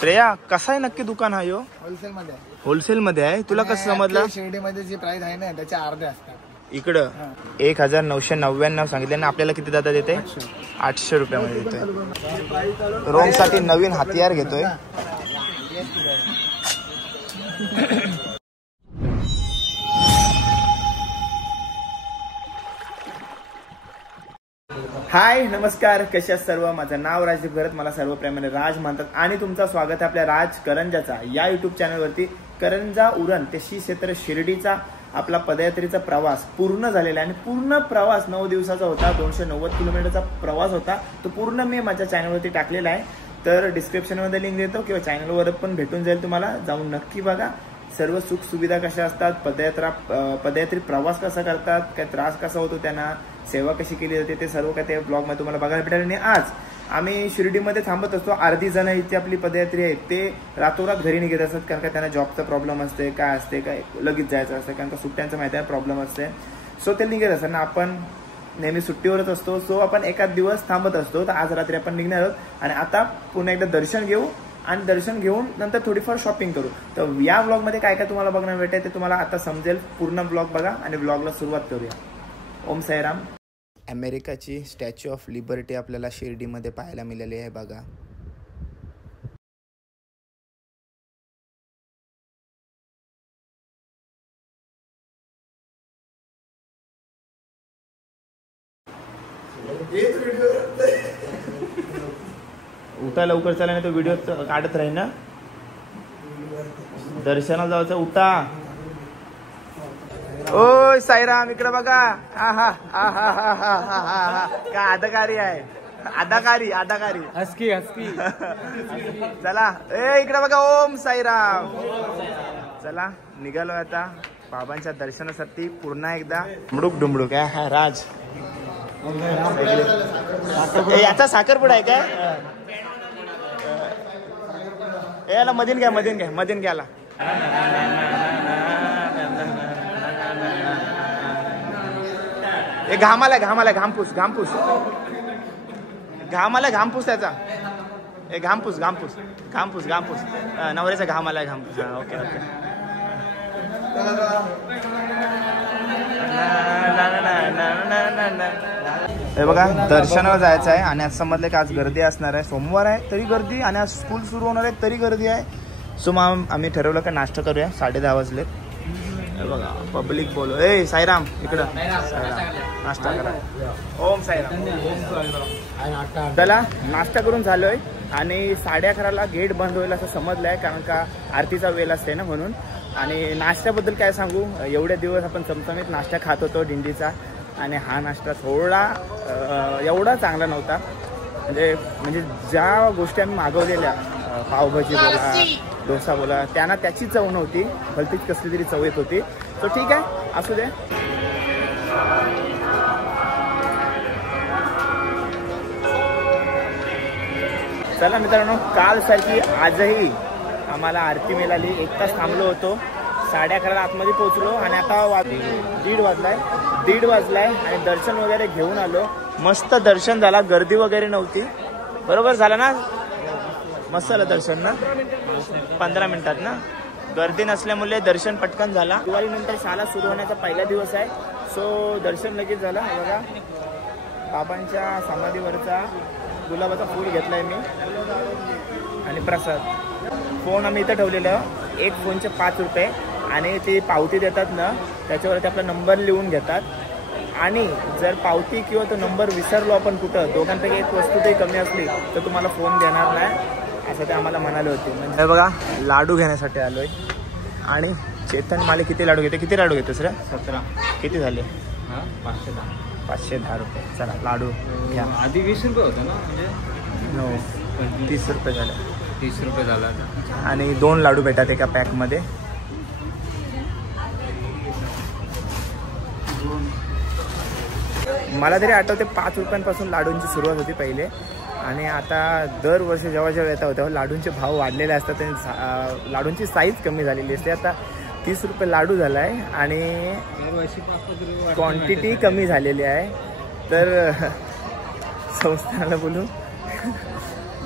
श्रेया कसा आहे नक्की दुकान हा यो? होलसेल मध्ये. होलसेल मध्ये आहे. तुला कसं समजलं? शिर्डीमध्ये जी प्राइस आहे ना त्याच्या अर्धे असतात. इकडं 1999 सांगितले ना, आपल्याला किती दादा देते? 800 रुपयामध्ये देतोय. रोम साठी नवीन हथियार घेतोय. हाय नमस्कार, कशा सर्व. माझं नाव राजदीप भरत, मला सर्व प्रेमाने राज म्हणतात आणि तुमचं स्वागत आहे आपल्या राज करंजाचा या युट्यूब चॅनलवरती. करंजा उरण ते श्री क्षेत्र शिर्डीचा आपला पदयात्रेचा प्रवास पूर्ण झालेला आहे आणि पूर्ण प्रवास 9 दिवसाचा होता. 290 किलोमीटरचा प्रवास होता. तो पूर्ण मी माझ्या चॅनलवरती टाकलेला आहे. तर डिस्क्रिप्शनमध्ये लिंक देतो किंवा चॅनलवर पण भेटून जाईल, तुम्हाला जाऊन नक्की बघा. सर्व सुख सुविधा कशा असतात, पदयात्री प्रवास कसा करतात, काय त्रास कसा होतो त्यांना, सेवा कशी केली जाते, ते सर्व काय त्या ब्लॉग मध्ये तुम्हाला बघायला भेटेल. आणि आज आम्ही शिर्डीमध्ये थांबत असतो. अर्धी जण इथे आपली पदयात्री आहेत ते रातोरात घरी निघत असतात, कारण का त्यांना जॉबचा प्रॉब्लेम असते, काय असते, काय लगेच जायचं असतं, कारण का सुट्ट्यांचा माहिती आहे प्रॉब्लेम असते. सो ते निघत असतात ना, आपण नेहमी सुट्टीवरच असतो. सो आपण एखाद दिवस थांबत असतो. तर आज रात्री आपण निघणार आहोत आणि आता पुन्हा एकदा दर्शन घेऊ आणि दर्शन घेऊन नंतर थोडीफार शॉपिंग करू. तर या ब्लॉग मध्ये काय काय तुम्हाला बघण्याला भेटेल ते तुम्हाला आता समजेल. पूर्ण ब्लॉग बघा आणि ब्लॉगला सुरुवात करूया. Om Sairam. अमेरिकाची statue of liberty आपल्याला शिर्डीमध्ये पाहायला मिळाली आहे बघा. उठा लवकर, चला नाही तो व्हिडिओ काढत राहील ना. दर्शनाला जायचं, उठा. ओ साईराम, इकडे बघा. आहा आहा हा हा हा हा, काय अदाकारी आहे, अदाकारी अदाकारी. हसकी हसकी. चला ए इकडे बघा. ओम साईराम. चला निघालो आता बाबांच्या दर्शनासाठी. पुन्हा एकदा डुमडुक डुमडुक आहे हा राज. याचा साखरपुडा आहे काय? याला मधीन घ्या, मधीन घ्या, मधीन घ्याला. ए घामाला घामाला घामपूस घामपूस घामाला घामपूस त्याचा. ए घामपूस घामपूस घामपूस घामपूस नवऱ्याचा घामाला घामपूस. Okay okay. हे बघा दर्शनाला जायचं आहे आणि असं समजलं की आज गर्दी असणार आहे. सोमवार आहे तरी गर्दी आणि आज स्कूल सुरू होणार आहे तरी गर्दी आहे. सो मग आम्ही ठरवलं का नाश्ता करूया. 10:30 वाजले बघा. पब्लिक बोलो. ए साईराम इकडं. नाश्ता करा. ओम साईराम. चला नाश्ता करून झालोय आणि 11:30ला गेट बंद होईल असं समजलंय, कारण का आरतीचा वेळ असते ना म्हणून. आणि नाश्त्याबद्दल काय सांगू, एवढे दिवस आपण चमचमीत नाश्ता खात होतो दिंडीचा आणि हा नाश्ता थोडा एवढा चांगला नव्हता. म्हणजे ज्या गोष्टी आम्ही मागवलेल्या, पावभाजी बोला, डोसा बोला, त्यांना त्याची चव नव्हती, भलतीच कसली तरी चव येत होती. तो ठीक आहे, असू दे. चला मित्रांनो, काल सारखी आजही आम्हाला आरती मिळाली. 1 तास थांबलो होतो. 11:30ला आतमध्ये पोहोचलो आणि आता 1:30 वाजलाय आणि दर्शन वगैरे घेऊन आलो. मस्त दर्शन झाला, गर्दी वगैरे नव्हती. बरोबर झालं ना? मस्त झालं दर्शन ना. 15 मिनिटात ना. गर्दी नसल्यामुळे दर्शन पटकन झाला. दिवाळीनंतर शाळा सुरू होण्याचा पहिला दिवस आहे. सो दर्शन लगेच झालं. बघा बाबांच्या समाधीवरचा गुलाबाचा फूल घेतलाय मी आणि प्रसाद. फोन आम्ही इथं ठेवलेलं. एक फोनचे 5 रुपये आणि ते पावती देतात ना, त्याच्यावरती आपला नंबर लिहून घेतात. आणि जर पावती किंवा तो नंबर विसरलो आपण कुठं, दोघांपैकी एक वस्तू काही कमी असली तर तुम्हाला फोन देणार नाही, असं ते आम्हाला म्हणाले होते. म्हणजे बघा लाडू घेण्यासाठी आलोय. आणि चेतन माले किती लाडू घेते? किती लाडू घेतोस रे? 17. किती झाले? 510 रुपये. चला लाडू घ्या. आधी 20 रुपये होतं ना, म्हणजे हो 30 रुपये झाले. 30 रुपये झाला. आणि 2 लाडू भेटतात एका पॅकमध्ये. मला तरी आठवते 5 रुपयांपासून लाडूंची सुरुवात होती पहिले. आणि आता दरवर्षी जेव्हा जेव्हा येता तेव्हा लाडूंचे भाव वाढलेले असतात आणि लाडूंची साईज कमी झालेली असते. आता 30 रुपये लाडू झाला आहे आणि क्वांटिटी कमी झालेली आहे. तर संस्थानाला बोलून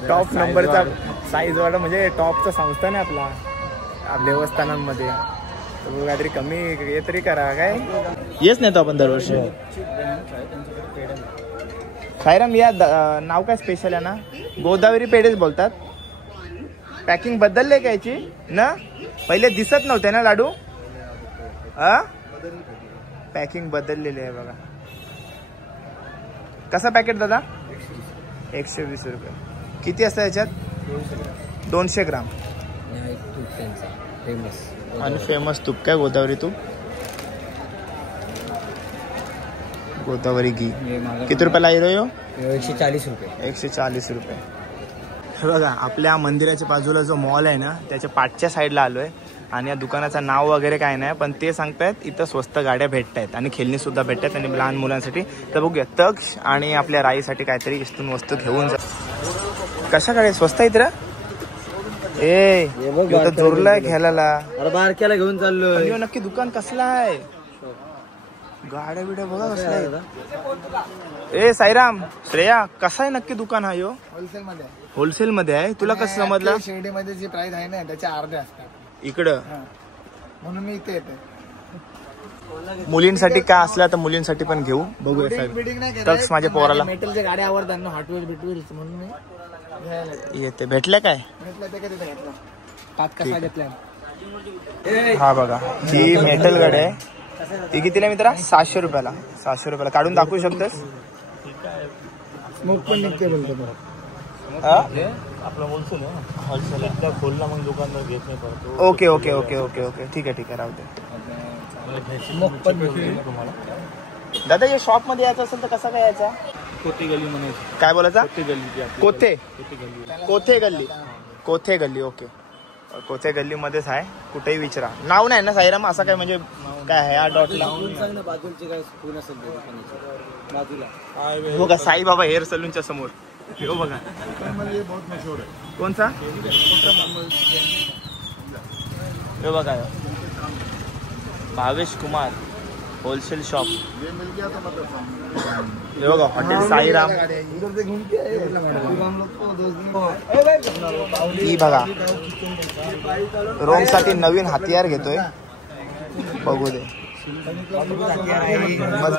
टॉप नंबरचा साईज वाला म्हणजे टॉपचा संस्थान आहे आपला देवस्थानांमध्ये. तर काहीतरी कमी हे तरी करा काय. येच नाही तो आपण दरवर्षी. साईराम या नाव काय स्पेशल आहे ना, गोदावरी पेढेच बोलतात. पॅकिंग बदलले का याची ना, पहिले दिसत नव्हते ना लाडू. पॅकिंग बदललेली आहे बघा. कसा पॅकेट दादा? 120 रुपये. किती असतं याच्यात? 200 ग्राम. आणि फेमस तूप काय, गोदावरी तूप, गोदावरी घी. किती रुपयाला आहे? 140 रुपये. 140 रुपये. हे बघा आपल्या मंदिराच्या बाजूला जो मॉल आहे ना, त्याच्या पाठच्या साईडला आलोय. आणि या दुकानाचं नाव वगैरे काय नाही, पण ते सांगतायत इथं स्वस्त गाड्या भेटत आहेत आणि खेळणी सुद्धा भेटतात आणि लहान मुलांसाठी. तर बघूया तक्ष आणि आपल्या राईसाठी काहीतरी इथून वस्तू घेऊन जा. कशा गाड्या स्वस्त आहेत रे? ए जोरलाय खेळायला. अरे बारक्याला घेऊन चाललोय. नक्की दुकान कसला आहे? गाड्या बिड्या बघा कसला आहे. ए साईराम श्रेया, कसा आहे नक्की दुकान हा? यो होलसेल मध्ये. होलसेल मध्ये आहे. तुला कसं समजलं? शिर्डीमध्ये जी प्राइस आहे ना त्याच्या अर्धे असतात इकडं, म्हणून मी इथे येते. मुलींसाठी काय असला तर मुलींसाठी पण घेऊ. बघूया तक्ष माझ्या पोराला. मेटलच्या गाड्या आवडतात ना, हॉटवेल बिटवेल, म्हणून मी येते. भेटले काय? पाच कसा घेतल्या. हा बघा ही मेटल गाडी आहे. ती कितीला मित्रा? 700 रुपयाला. 700 रुपयाला काढून दाखवू शकतोस? स्मोक पण निघते बोलतो. आपलं होलसेल आहे, होलसेल आहे. खोलला मग दुकानदार घेत नाही परत. Okay okay okay okay okay ठीक आहे ठीक आहे, राहू दे. स्मोक पण तुम्हाला दादा या शॉप मध्ये यायचं असेल तर कसा काय यायचा? कोथे गल्ली म्हणायची. काय बोलायचा? कोथे कोथे गल्ली. कोथे गल्ली ओके. कोथे गल्लीमध्येच आहे. कुठेही विचारा. नाव नाही ना साईराम असं काय म्हणजे काय आहे या डॉटला? हो का, साईबाबा हेअर सलूनच्या समोर. हो बघा कोणचा? हे बघा भावेश कुमार होलसेल शॉप. हे बघा हॉटेल साईराम. ही बघा रोम साठी नवीन हत्यार घेतोय. बघू दे. मजबूत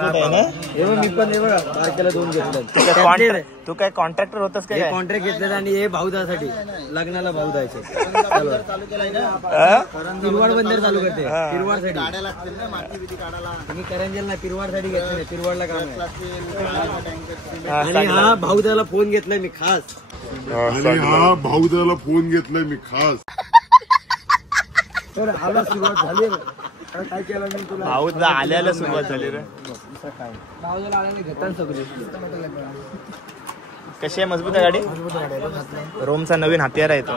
आहे ना. मी पण बारक्याला 2 घेतले. तू काय कॉन्ट्रॅक्टर होतस काय? कॉन्ट्रॅक्ट घेतले आणि हे भाऊ द्यासाठी लग्नाला भाऊ द्यायचे. पिरवाड बंदर चालू करते. पिरवाड साठी गाड्या लागतील ना, माती बिती काढायला. तुम्ही करंजल ना पिरवाड साठी घेतले. पिरवाडला काम आहे. आणि हा भाऊ द्याला फोन घेतलाय मी खास. भाऊ त्याला फोन घेतलाय मी खास. तर आला सुरुवात झाली. काय केलं मी तुला? भाऊला आल्याला सुरुवात झाली रे. भाऊला आल्याने घेतात सगळे. कशी आहे? मजबूत आहे गाडी. रोमचा नवीन हत्यार आहे तो.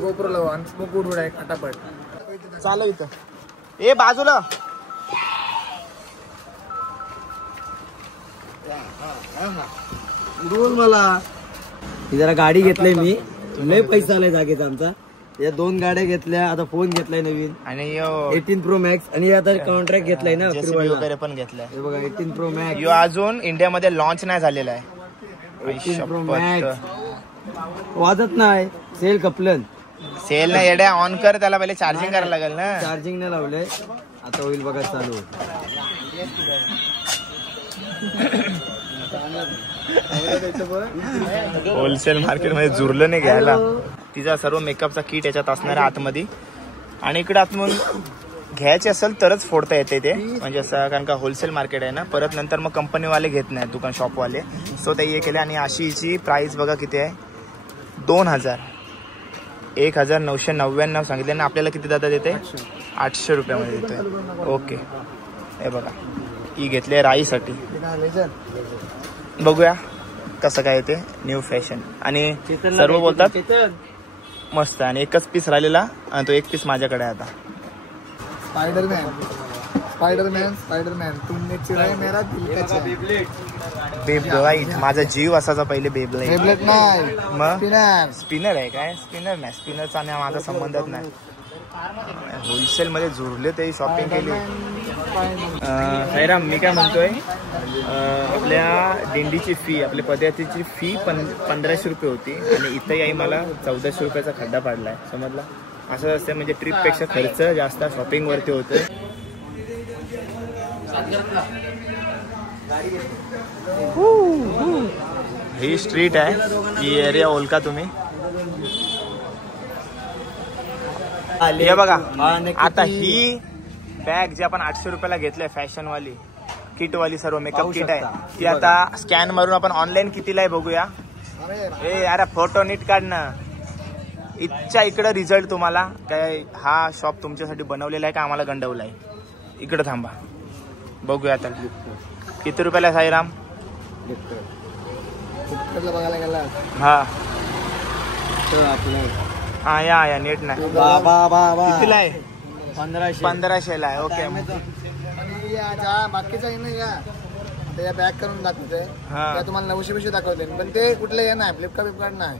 गोप्रो लावा आणि स्मोक उडवून आहे फटाफट. चालू इथं. ए बाजूला. उडवून मला. जरा गाडी घेतली मी. लय पैसा आलाय जागेचा आमचा. या 2 गाड्या घेतल्या. आता फोन घेतलाय नवीन आणि 18 Pro Max. आणि आता कॉन्ट्रॅक्ट घेतलाय ना वगैरे पण घेतलाय. हे बघा 18 Pro Max. यो अजून इंडियामध्ये लॉन्च नाही झालेला आहे. 18 Pro Max वाजत नाही. सेल कपलन. सेल ना येड्या ऑन कर. त्याला पहिले चार्जिंग करायला लागेल ना. चार्जिंग नाही लावलंय. आता होईल बघा चालू. होलसेल मार्केट मध्ये जुरलं नाही घ्यायला. तिचा सर्व मेकअपचा किट याच्यात असणार आहे आतमध्ये. आणि इकडे आतून घ्यायचे असेल तरच फोडता येते ते, म्हणजे असं, कारण का होलसेल मार्केट आहे ना. परत नंतर मग कंपनीवाले घेत नाहीत, दुकान शॉपवाले. सो ते हे केले. आणि अशी हिची प्राइस बघा किती आहे. 2000. 1999 सांगितले ना. आपल्याला किती दादा देते? 800 रुपयामध्ये देतोय. ओके हे बघा ही घेतली राईसाठी. बघूया कसं काय ते न्यू फॅशन. आणि सर्व बोलतात मस्त. आणि एकच पीस राहिलेला आणि तो 1 पीस माझ्याकडे आहे आता. स्पायडरमॅन तुमने चिराय मेरा दिल का चैन. बेब्लाइट माझा जीव असायचा पहिले. बेब्लाइट नाही मग स्पिनर आहे काय? स्पिनर नाही. स्पिनरचा आणि माझा संबंधच नाही. होलसेल मध्ये जुरले ते शॉपिंग केली. साईराम मी काय म्हणतोय, आपल्या दिंडीची फी, आपल्या पदयात्रेची फी 1500 रुपये होती आणि इथंही आई मला 1400 रुपयाचा खड्डा पाडलाय. समजला? असं असतं म्हणजे ट्रिपपेक्षा खर्च जास्त शॉपिंगवरती होतोय. ही स्ट्रीट आहे, ही एरिया ओळखा तुम्ही. हे बघा आता ही बॅग जी आपण 800 रुपयाला घेतलंय फॅशनवाली किटवाली सर्व मेकअप किट आहे ती आता स्कॅन मारून आपण ऑनलाईन कितीला आहे बघूया. ए अरे फोटो नीट काढणं. इच्छा इकडं रिझल्ट तुम्हाला काय हा शॉप तुमच्यासाठी बनवलेला आहे का आम्हाला गंडवलाय. इकडं थांबा बघूया आता किती रुपयाला साईराम. हा हा या नीट नाही कितीला आहे. 1500 ला आहे. ओके बाकीचा या बॅग करून दाखवते तुम्हाला 900 दाखवते पण ते कुठलं हे नाही फ्लिपकार्ट नाही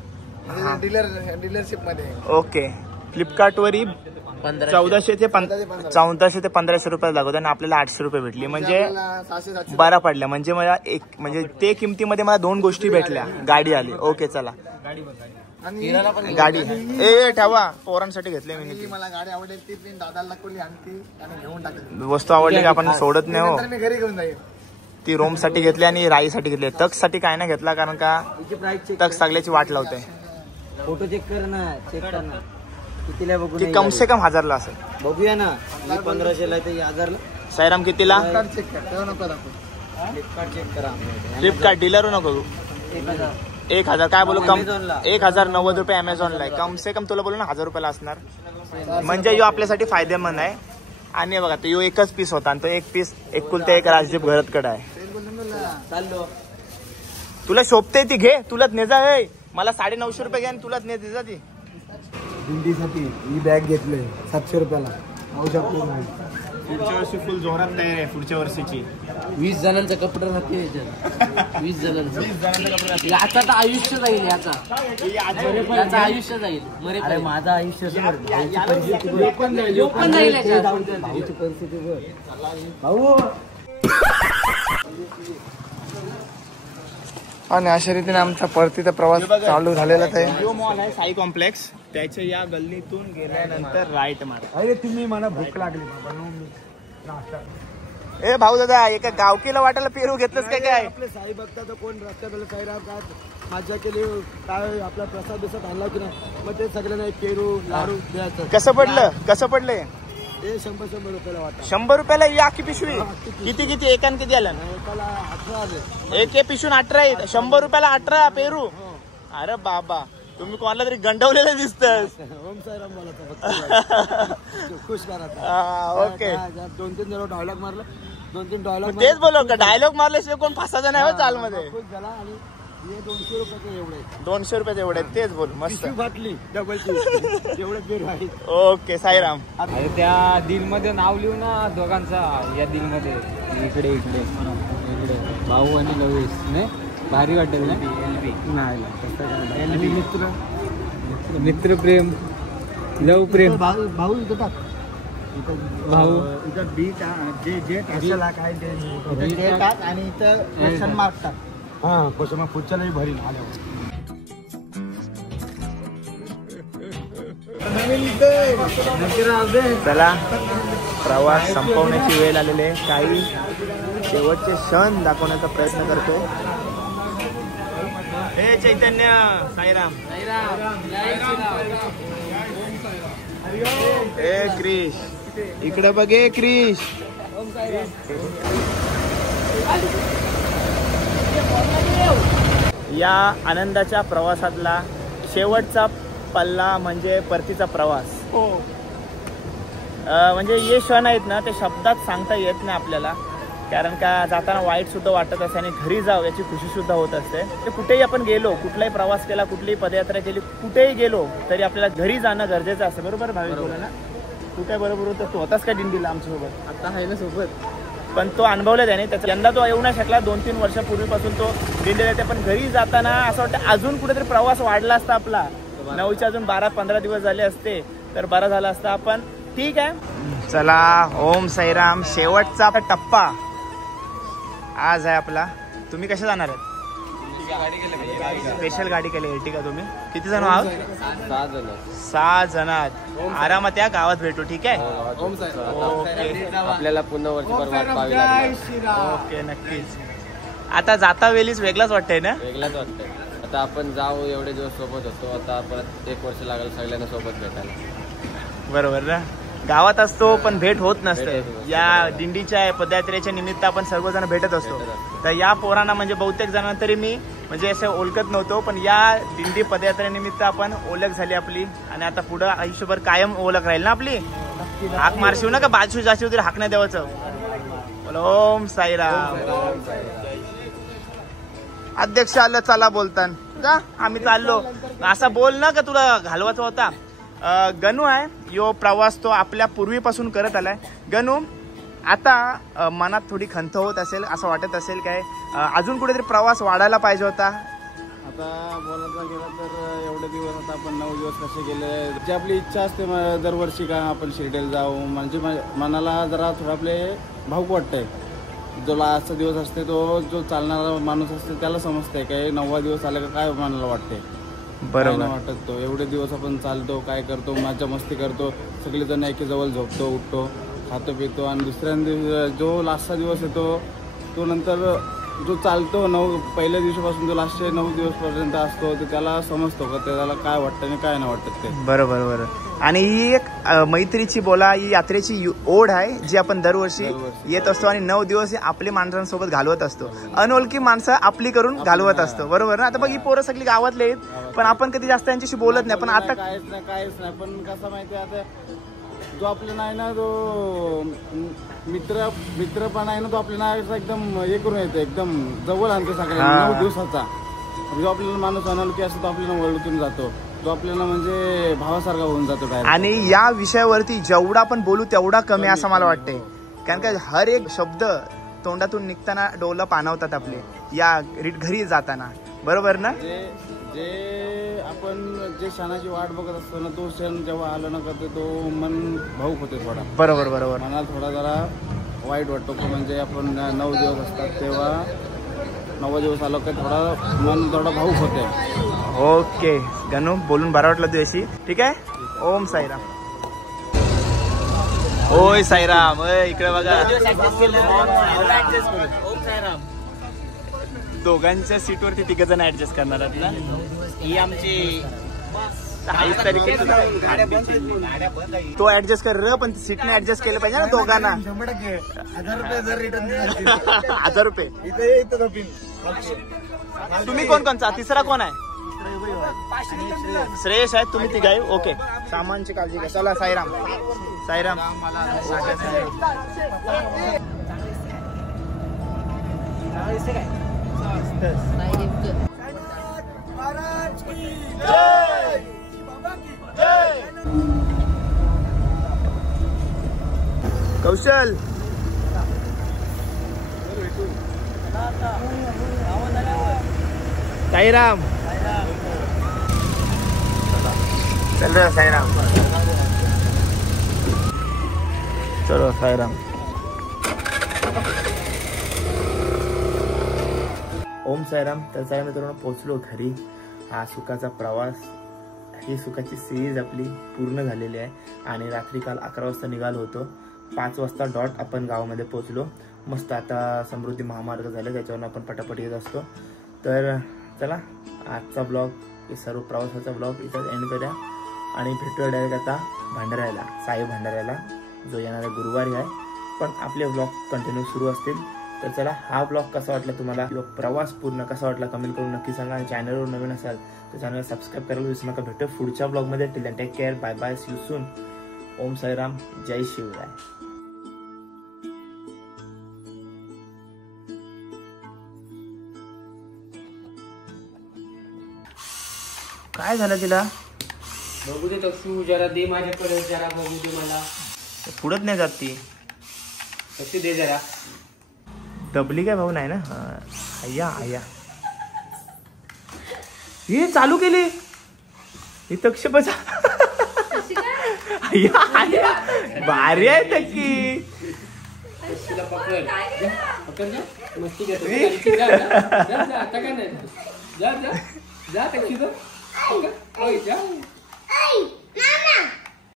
डीलरशिप मध्ये. ओके फ्लिपकार्ट वरी 1400 ते 1500 रुपये दाखवते आणि आपल्याला 800 रुपये भेटली म्हणजे 600-700 बरा पडल्या. म्हणजे मला एक म्हणजे ते किमतीमध्ये मला 2 गोष्टी भेटल्या. गाडी आली. ओके चला गाडी ए ठेवा पोरांसाठी घेतले मी. मला गाडी आवडली ती दादाला दाखवली आणि घेऊन टाकली. वस्तू आवडली का आपण सोडत नाही हो. मी घरी घेऊन जाईल. ती रोम साठी घेतली आणि राई साठी घेतली. तक्स साठी काय नाही घेतला कारण का तक्स सगळ्याची वाट लावते. फोटो चेक कर ना चेक कर ना कितीला बघू. ती कम से कम 1000ला असेल. बघूया ना 1500 ला ते 1000 ला. साईराम कितीला. चेक कर नको दाखव. फ्लिपकार्ट चेक करा. फ्लिपकार्ट डीलर नको 1000 काय बोलू कम 1090 रुपये अमेझॉनला आहे. कम से कम तुला बोलू ना 1000 रुपयाला असणार म्हणजे यो आपल्यासाठी फायदेमंद आहे. आणि बघा तो यो एकच पीस होता आणि तो एक पीस एकुलता एक राजदीप घरतकडे आहे. तुला शोभते ती घे तुलाच नेजा. मला 950 रुपये घ्या आणि तुलाच नेते जा. ती दिंडीसाठी ही बॅग घेतली 700 रुपयाला. पुढच्या वर्षी फुल जोरात तयार आहे. पुढच्या वर्षीची 20 जणांचा कपडा राहते याच्यात. 20 जणांचा याचा तर आयुष्य जाईल. याचा आयुष्य जाईल. अरे माझं आयुष्य परिस्थिती भाऊ. आणि अशा रीतीने आमचा परतीचा प्रवास चालू झालेला आहे. जो मॉल आहे साई कॉम्प्लेक्स त्याच्या या गल्लीतून गेल्यानंतर राईट मार. अरे तुम्ही मला भूक लागली ए भाऊ दादा एका गावकीला वाटायला पेरू घेतलंस काय. आपले साई बघता तर कोण रस्त्याला साईराम काय माझ्या केली काय आपला प्रसाद बिसाद आणला की नाही मग ते सगळ्यांना एक पेरू लाडू द्यायचं. कसं पडलं ते 100 रुपयाला वाटा. 100 रुपयाला या की पिशवी. किती एकान किती आलं. एकाला 18 आले. एक पिशून 18 आहेत. 100 रुपयाला 18 पेरू. अरे बाबा तुम्ही कोणाला तरी गंडवलेलं दिसतस. ओम साईराम बोला खुश करा. ओके 2-3 जण डायलॉग मारला 2-3 डायलॉग तेच बोलव का डायलॉग मारल्याशिवाय कोण फासाचा नाही हो चाल मध्ये. खुश झाला आणि 200 रुपये एवढे 200 रुपये एवढे तेच बोल मस्त बाटली डबलची एवढे पेरू आहेत. ओके साईराम. अरे त्या दिल मध्ये नाव लिहू ना दोघांचा. या दिल मध्ये इकडे भाऊ आणि लवेश नाही भारी वाटेल ना. नाही मित्र प्रेम लव प्रेम भाऊ इथं टाक. भाऊ इथं बीट जे टाक आणि इथं क्वेश्चन मार्क टाक. हा क्वेश्चन मार्क पुढच्या नाही भरील आल्यावर. चला प्रवास संपवण्याची वेळ आलेली आहे. काही शेवटचे क्षण दाखवण्याचा प्रयत्न करतो. हे चैतन्य साईराम. हे क्रिश इकडे बघे क्रिश. या आनंदाच्या प्रवासातला शेवटचा पल्ला म्हणजे परतीचा प्रवास. म्हणजे हे क्षण आहेत ना ते शब्दात सांगता येत नाही आपल्याला. कारण का जाताना वाईट सुद्धा वाटत असते आणि घरी जाऊ याची खुशी सुद्धा होत असते. ते कुठेही आपण गेलो कुठलाही प्रवास केला कुठलीही पदयात्रा केली कुठेही गेलो तरी आपल्याला घरी जाणं गरजेचं असतं. बरोबर भावी बोला ना. तू काय बरोबर होतं. तू होतास का दिंडीला आमच्यासोबत. आता आहे ना सोबत पण तो अनुभवला त्याने त्याचा. यंदा तो येऊ नाही शकला. 2-3 वर्षापूर्वीपासून तो दिंडीला येते. पण घरी जाताना असं वाटतं अजून कुठेतरी प्रवास वाढला असता आपला. 9च्या अजून 12-15 दिवस झाले असते तर बरा झाला असता. पण ठीक आहे. चला ओम साईराम शेवटचा टप्पा आज आहे आपला. तुम्ही कशा जाणार आहेत? स्पेशल गाडी केली एर्टिगा. तुम्ही किती जण आहात? 6 जण आहात. आरामात या, गावात भेटू. ठीक आहे. ओके. आपल्याला पुन्हा वर्षभर वाट पाहावी लागेल. ओके नक्कीच. आता जाता वेळीच वेगळाच वाटतंय ना? वेगळाच वाटतंय. आता आपण जाऊ, एवढे दिवस सोबत होतो, आता परत 1 वर्ष लागेल सगळ्यांना सोबत भेटायला. बरोबर ना. गावात असतो पण भेट होत नसते. या दिंडीच्या पदयात्रेच्या निमित्त आपण सर्वजण भेटत असतो. तर या पोरांना म्हणजे बहुतेक जणांना तरी मी म्हणजे असं ओळखत नव्हतो, पण या दिंडी पदयात्रेनिमित्त आपण ओळख झाली आपली. आणि आता पुढं आयुष्यभर कायम ओळख राहील ना आपली. हाक मारशिव ना का बाजू जाशीव तरी हाक नाही देवाचं. ओम साईराम. अध्यक्ष आलं चला बोलताना जा. आम्ही चाललो. असा बोल ना का तुला घालवायचा होता. गणू आहे यो प्रवास तो आपल्या पूर्वीपासून करत आलाय. गणू आता मनात थोडी खंत होत असेल, असं वाटत असेल काय अजून कुठेतरी प्रवास वाढायला पाहिजे होता? आता बोलायचा गेला तर एवढे दिवस आता आपण 9 दिवस कसे गेले. जी आपली इच्छा असते दरवर्षी का आपण शिर्डीला जाऊ, म्हणजे मनाला जरा थोडं आपले भाऊक वाटतंय. जो लास्टचा दिवस असते तो जो चालणारा माणूस असते त्याला समजतंय काय 9वा दिवस आला का काय मनाला वाटते. बरोबर वाटत तो. एवढे दिवस आपण चालतो, काय करतो, मजा मस्ती करतो, सगळेजण एके जवळ झोपतो, उठतो, खातो पितो. आणि दुसऱ्या दिवस जो लास्टचा दिवस येतो तो नंतर जो चालतो पहिल्या दिवसापासून जो लास्टचे 9 दिवस पर्यंत असतो ते त्याला समजतो का त्याला काय वाटतं आणि काय नाही वाटत ते. बरोबर बरोबर. आणि ही एक मैत्रीची बोला, ही यात्रेची ओढ आहे जी आपण दरवर्षी येत असतो आणि 9 दिवस आपल्या माणसांसोबत घालवत असतो. अनोळखी माणसं आपली करून घालवत असतो. बरोबर ना. आता बघ ही पोरं सगळी गावातले आहेत पण आपण कधी जास्त यांच्याशी बोलत नाही. पण आता काहीच नाही. पण कसं माहिती आता जो आपला नाही ना जो मित्रपणा आहे ना तो आपल्याला एकदम हे करून येतो, एकदम जवळ आणतो सगळ्यांना 9 दिवसाचा. जो आपल्याला माणूस अनोळखी असतो तो आपल्याला वळून जातो, जो आपल्याला म्हणजे भावासारखा होऊन जातो. आणि या विषयावरती जेवढा आपण बोलू तेवढा कमी असं मला वाटतंय. कारण का हर एक शब्द तोंडातून निघताना डोलं पाणवतात आपले या घरी जाताना. बरोबर ना. जे आपण जे क्षणाची वाट बघत असतो ना तो क्षण जेव्हा आला ना करतो तो मन भाऊक होते थोडा. बरोबर बरोबर. मनाला थोडा जरा वाईट वाटतो म्हणजे आपण 9 दिवस असतात तेव्हा 9वा दिवस आलो की थोडा मन थोडा भाऊक होते. ओके गणू बोलून बरं वाटलं तुझ्याशी. ठीक आहे. ओम साईराम. ओय साईराम. इकडे बघा. ओम साईराम. दोघांच्या सीटवरती 3 जण ऍडजस्ट करणार आहेत ना. ही आमची 28 तारखेची तो ऍडजस्ट कर र. पण सीटने ऍडजस्ट केलं पाहिजे ना दोघांना. 1000 रुपये जर रिटर्न 1000 रुपये. तुम्ही कोणचा? तिसरा कोण आहे? श्रेयश आहे. तुम्ही 3 आहे. ओके. सामानची काळजी घ्या. चला साईराम. साईराम. कौशल. साईराम. चल रे साईराम. चलो साईराम. ओम साईराम. तर चला मित्रांनो पोहोचलो घरी. हा सुखाचा प्रवास, ही सुखाची सिरीज आपली पूर्ण झालेली आहे. आणि रात्री काल 11 वाजता निघालो होतो. 5 वाजता डॉट आपण गावामध्ये पोहोचलो. मस्त आता समृद्धी महामार्ग झाले त्याच्यावर आपण पटापट येत असतो. तर चला आजचा ब्लॉग, हे सर्व प्रवासाचा ब्लॉग इथं एंड करूया आणि भेटूया डायरेक्ट आता भंडाऱ्याला, साई भंडाऱ्याला, जो येणाऱ्या गुरुवारी आहे. पण आपले ब्लॉग कंटिन्यू सुरू असतील. तर चला हा ब्लॉग कसा वाटला तुम्हाला, प्रवास पूर्ण कसा वाटला कमेंट करून नक्की सांगा. आणि चॅनलवर नवीन असाल तर चॅनल सबस्क्राईब करायला विसरू नका. भेटू पुढच्या ब्लॉगमध्ये. Till take care. Bye bye. See you soon. Om Sairam. जय शिवराय. काय झालं तिला? बघू दे तू जरा दे माझ्याकडे, जरा बघू दे मला. पुढत नाही जात ती. कशी दे जरा. दबली काय भाऊ? नाही ना. आया आया हे चालू केली ही तक्ष बजा. आया आया भारी आहे तक्की. पकड पकड. मस्ती करतो जा आता काय नाही जा जा जा टॅक्सी जा